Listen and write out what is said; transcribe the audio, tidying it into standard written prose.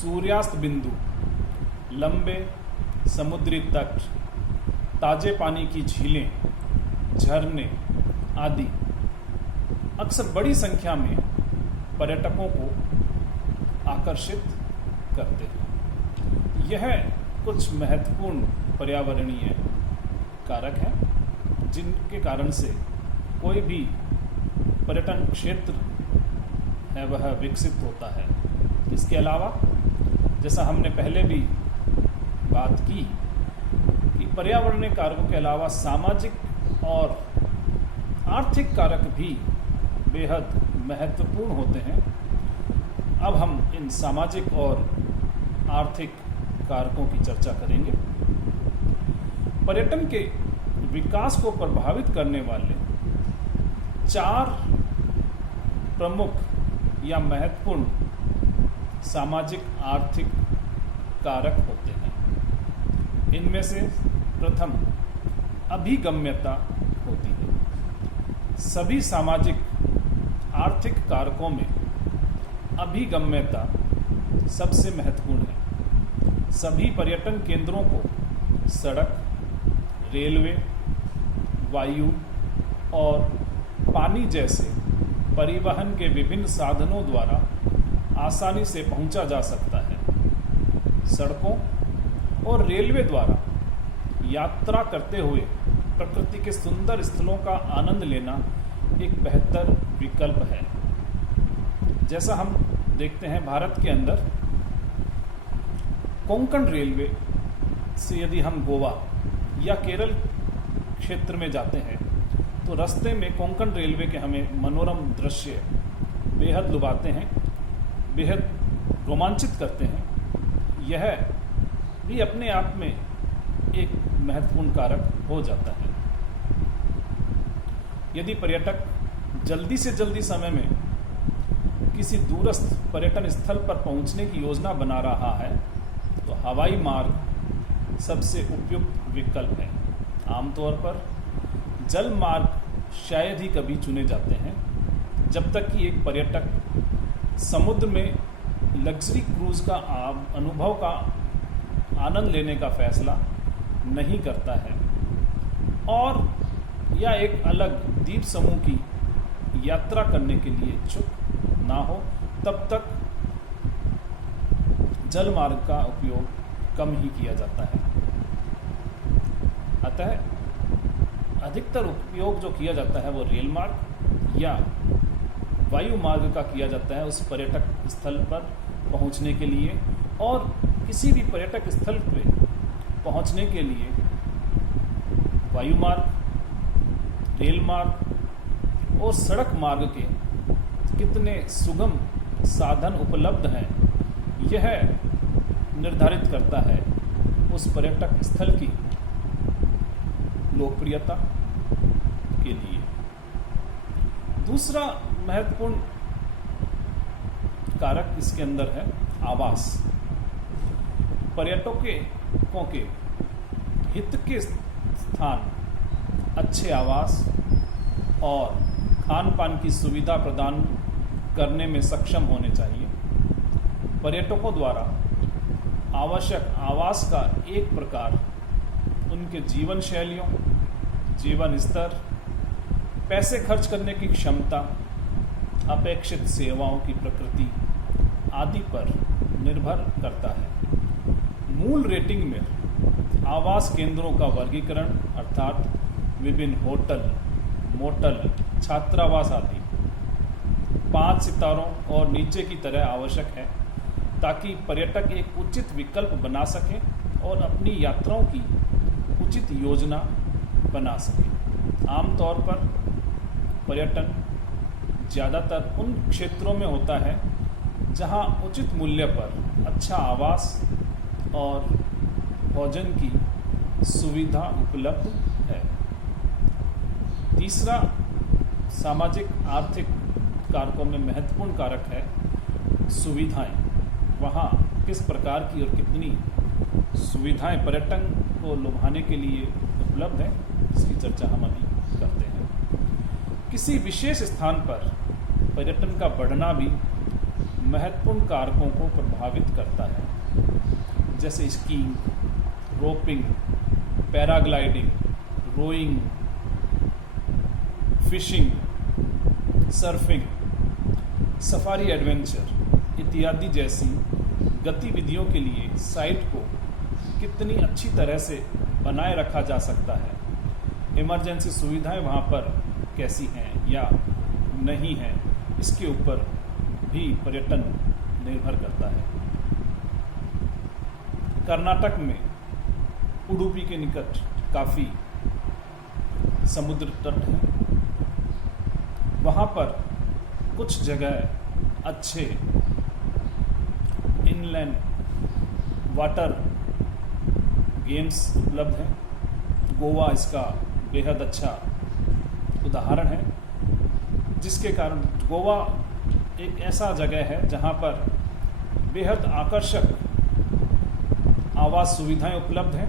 सूर्यास्त बिंदु, लंबे समुद्री तट, ताजे पानी की झीलें, झरने आदि अक्सर बड़ी संख्या में पर्यटकों को आकर्षित करते हैं। यह कुछ महत्वपूर्ण पर्यावरणीय कारक हैं जिनके कारण से कोई भी पर्यटन क्षेत्र है वह विकसित होता है। इसके अलावा जैसा हमने पहले भी बात की कि पर्यावरणीय कारकों के अलावा सामाजिक और आर्थिक कारक भी बेहद महत्वपूर्ण होते हैं। अब हम इन सामाजिक और आर्थिक कारकों की चर्चा करेंगे। पर्यटन के विकास को प्रभावित करने वाले 4 प्रमुख या महत्वपूर्ण सामाजिक आर्थिक कारक होते हैं। इनमें से प्रथम अभिगम्यता होती है। सभी सामाजिक आर्थिक कारकों में अभिगम्यता सबसे महत्वपूर्ण है। सभी पर्यटन केंद्रों को सड़क, रेलवे, वायु और पानी जैसे परिवहन के विभिन्न साधनों द्वारा आसानी से पहुंचा जा सकता है। सड़कों और रेलवे द्वारा यात्रा करते हुए प्रकृति के सुंदर स्थलों का आनंद लेना एक बेहतर विकल्प है। जैसा हम देखते हैं भारत के अंदर कोंकण रेलवे से यदि हम गोवा या केरल क्षेत्र में जाते हैं तो रास्ते में कोंकण रेलवे के हमें मनोरम दृश्य बेहद लुभाते हैं, बेहद रोमांचित करते हैं। यह भी अपने आप में एक महत्वपूर्ण कारक हो जाता है। यदि पर्यटक जल्दी से जल्दी समय में किसी दूरस्थ पर्यटन स्थल पर पहुंचने की योजना बना रहा है तो हवाई मार्ग सबसे उपयुक्त विकल्प है। आमतौर पर जल मार्ग शायद ही कभी चुने जाते हैं जब तक कि एक पर्यटक समुद्र में लग्जरी क्रूज का अनुभव का आनंद लेने का फैसला नहीं करता है और या एक अलग द्वीप समूह की यात्रा करने के लिए इच्छुक ना हो, तब तक जल मार्ग का उपयोग कम ही किया जाता है। अतः अधिकतर उपयोग जो किया जाता है वो रेल मार्ग या वायु मार्ग का किया जाता है उस पर्यटक स्थल पर पहुंचने के लिए। और किसी भी पर्यटक स्थल पर पहुंचने के लिए वायु मार्ग, रेल मार्ग और सड़क मार्ग के कितने सुगम साधन उपलब्ध हैं यह निर्धारित करता है उस पर्यटक स्थल की लोकप्रियता के लिए। दूसरा महत्वपूर्ण कारक इसके अंदर है आवास। पर्यटकों के हित के स्थान अच्छे आवास और खान पान की सुविधा प्रदान करने में सक्षम होने चाहिए। पर्यटकों द्वारा आवश्यक आवास का एक प्रकार उनके जीवन शैलियों, जीवन स्तर, पैसे खर्च करने की क्षमता, अपेक्षित सेवाओं की प्रकृति आदि पर निर्भर करता है। मूल रेटिंग में आवास केंद्रों का वर्गीकरण अर्थात विभिन्न होटल, मोटल, छात्रावास आदि 5 सितारों और नीचे की तरह आवश्यक है ताकि पर्यटक एक उचित विकल्प बना सके और अपनी यात्राओं की उचित योजना बना सके। आमतौर पर पर्यटन ज़्यादातर उन क्षेत्रों में होता है जहां उचित मूल्य पर अच्छा आवास और भोजन की सुविधा उपलब्ध है। तीसरा सामाजिक आर्थिक कारकों में महत्वपूर्ण कारक है सुविधाएं। वहाँ किस प्रकार की और कितनी सुविधाएं पर्यटन को लुभाने के लिए उपलब्ध है इसकी चर्चा हम अभी करते हैं। किसी विशेष स्थान पर पर्यटन का बढ़ना भी महत्वपूर्ण कारकों को प्रभावित करता है। जैसे skiing, roping, paragliding, rowing, fishing, surfing, safari adventure इत्यादि जैसी गतिविधियों के लिए साइट को कितनी अच्छी तरह से बनाए रखा जा सकता है, इमरजेंसी सुविधाएं वहाँ पर कैसी हैं या नहीं हैं, इसके ऊपर भी पर्यटन निर्भर करता है। कर्नाटक में उडुपी के निकट काफ़ी समुद्र तट है। वहाँ पर कुछ जगह अच्छे इनलैंड वाटर गेम्स उपलब्ध हैं। गोवा इसका बेहद अच्छा उदाहरण है, जिसके कारण गोवा एक ऐसा जगह है जहाँ पर बेहद आकर्षक आवास सुविधाएं उपलब्ध हैं